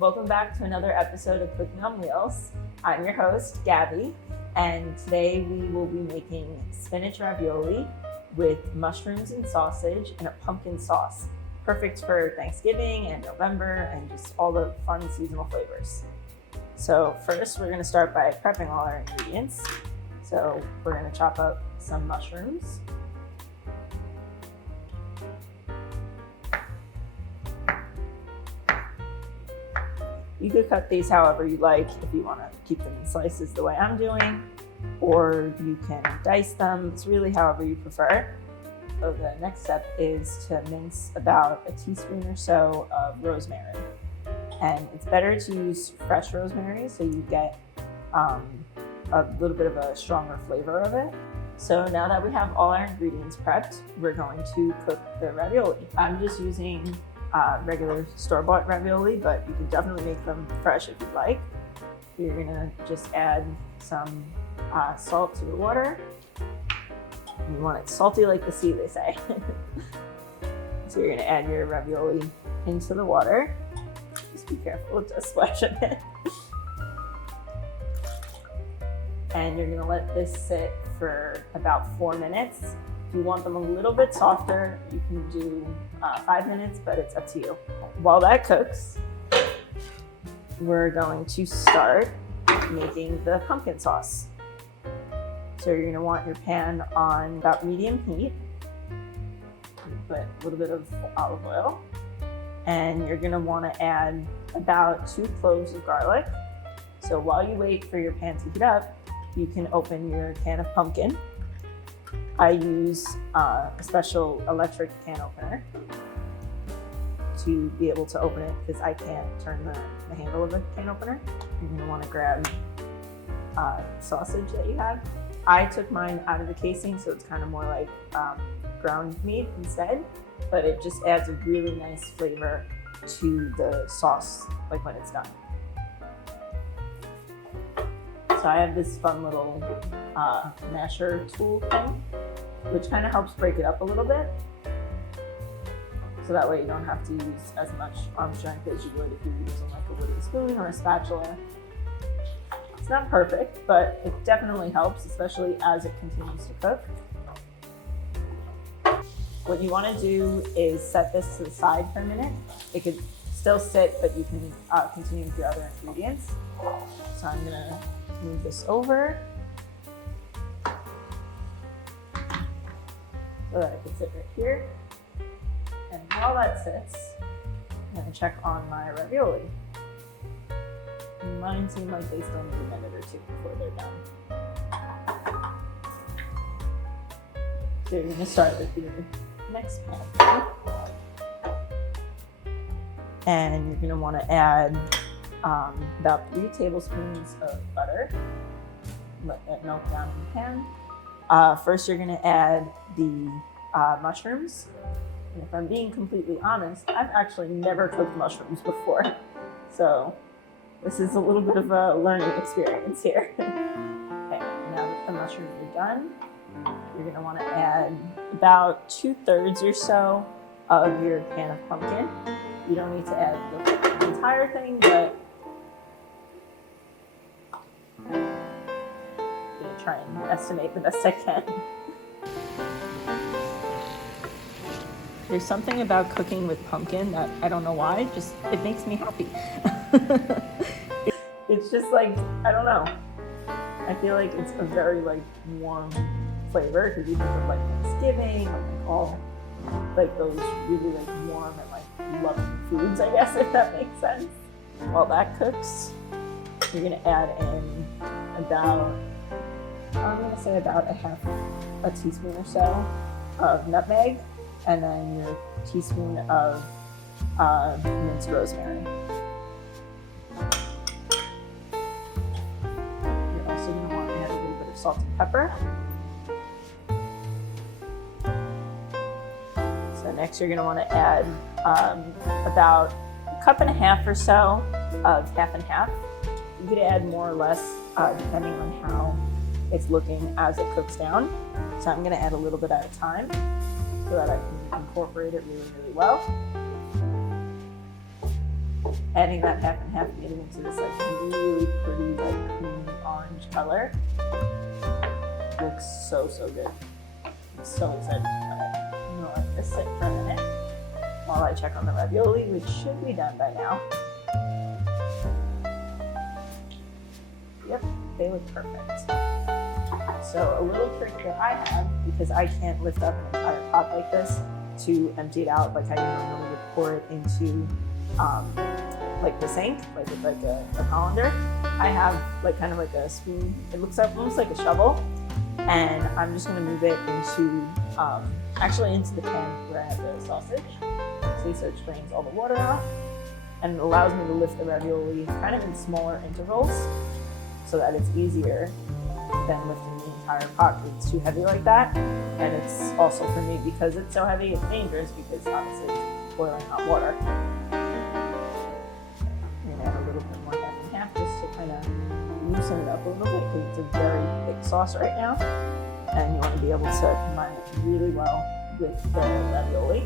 Welcome back to another episode of Cooking on Wheels. I'm your host, Gabby, and today we will be making spinach ravioli with mushrooms and sausage and a pumpkin sauce. Perfect for Thanksgiving and November and just all the fun seasonal flavors. So first, we're going to start by prepping all our ingredients. So we're going to chop up some mushrooms. You could cut these however you like if you want to keep them in slices the way I'm doing, or you can dice them. It's really however you prefer. So the next step is to mince about a teaspoon or so of rosemary. And it's better to use fresh rosemary so you get a little bit of a stronger flavor of it. So now that we have all our ingredients prepped, we're going to cook the ravioli. I'm just using regular store-bought ravioli, but you can definitely make them fresh if you'd like. You're gonna just add some salt to the water. You want it salty like the sea, they say. So you're gonna add your ravioli into the water. Just be careful, it does splash a bit. And you're gonna let this sit for about 4 minutes. If you want them a little bit softer, you can do 5 minutes, but it's up to you. While that cooks, we're going to start making the pumpkin sauce. So you're gonna want your pan on about medium heat. Put a little bit of olive oil. And you're gonna wanna add about 2 cloves of garlic. So while you wait for your pan to heat up, you can open your can of pumpkin. I use a special electric can opener to be able to open it because I can't turn the handle of the can opener. You're gonna wanna grab sausage that you have. I took mine out of the casing, so it's kind of more like ground meat instead, but it just adds a really nice flavor to the sauce, like when it's done. So I have this fun little masher tool thing, which kind of helps break it up a little bit. So that way you don't have to use as much arm strength as you would if you're using like a wooden spoon or a spatula. It's not perfect, but it definitely helps, especially as it continues to cook. What you want to do is set this to the side for a minute. It could still sit, but you can continue with your other ingredients. So I'm gonna move this over so that I can sit right here. And while that sits, I'm gonna check on my ravioli. Mine seem like they still need a minute or two before they're done. So you're gonna start with your next pan. And you're gonna wanna add about 3 tablespoons of butter. Let that melt down in the pan. First, you're gonna add the mushrooms. And if I'm being completely honest, I've actually never cooked mushrooms before. So this is a little bit of a learning experience here. Okay, now that the mushrooms are done, you're gonna wanna add about 2/3 or so of your can of pumpkin. You don't need to add the entire thing, but I'm gonna try and estimate the best I can. There's something about cooking with pumpkin that I don't know why, just it makes me happy. It's just like, I don't know. I feel like it's a very like warm flavor because you think of like Thanksgiving and like all like those really like warm and like loving foods, I guess, if that makes sense. While that cooks, you're gonna add in about, I'm gonna say about a teaspoon or so of nutmeg, and then your teaspoon of minced rosemary. You're also gonna want to add a little bit of salt and pepper. So next you're gonna wanna add about 1.5 cups or so of half and half. You could add more or less depending on how it's looking as it cooks down. So I'm gonna add a little bit at a time so that I can incorporate it really, really well. adding that half and half made it into this like really pretty like creamy orange color. Looks so good. I'm so excited to try it. I'm gonna let this sit for a minute while I check on the ravioli, which should be done by now. Yep, they look perfect. So a little trick that I have, because I can't lift up an entire pot like this to empty it out like I normally would pour it into like the sink, like with like a colander. I have like kind of like a spoon. It looks like almost like a shovel, and I'm just gonna move it into actually into the pan where I have the sausage. See, so it drains all the water off, and it allows me to lift the ravioli kind of in smaller intervals, so that it's easier than lifting the entire pot because it's too heavy like that. And it's also for me, because it's so heavy, it's dangerous because obviously it's boiling hot water. I'm gonna add a little bit more half and half just to kind of loosen it up a little bit because it's a very thick sauce right now. And you want to be able to combine it really well with the ravioli.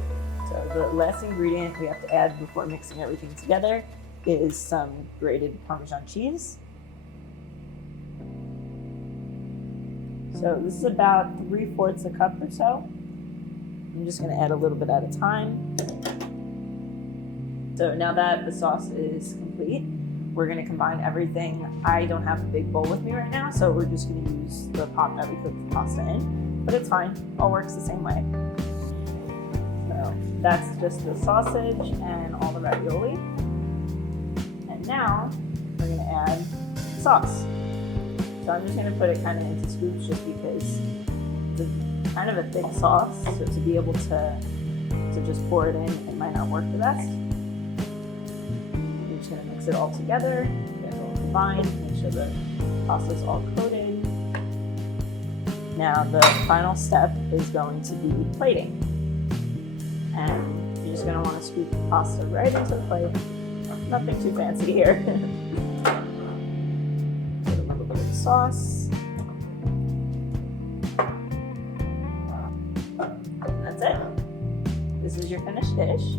So the last ingredient we have to add before mixing everything together is some grated Parmesan cheese. So this is about 3/4 a cup or so. I'm just gonna add a little bit at a time. So now that the sauce is complete, we're gonna combine everything. I don't have a big bowl with me right now, so we're just gonna use the pot that we cooked the pasta in, but it's fine, all works the same way. So that's just the sausage and all the ravioli. And now we're gonna add the sauce. So I'm just gonna put it kind of into scoops just because it's kind of a thick sauce, so to be able to just pour it in, it might not work the best. I'm just gonna mix it all together, get it all combined, make sure the pasta's all coated. Now the final step is going to be plating. And you're just gonna wanna scoop the pasta right into the plate. Nothing too fancy here. Sauce. That's it. This is your finished dish.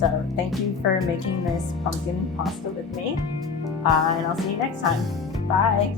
So thank you for making this pumpkin pasta with me, and I'll see you next time. Bye.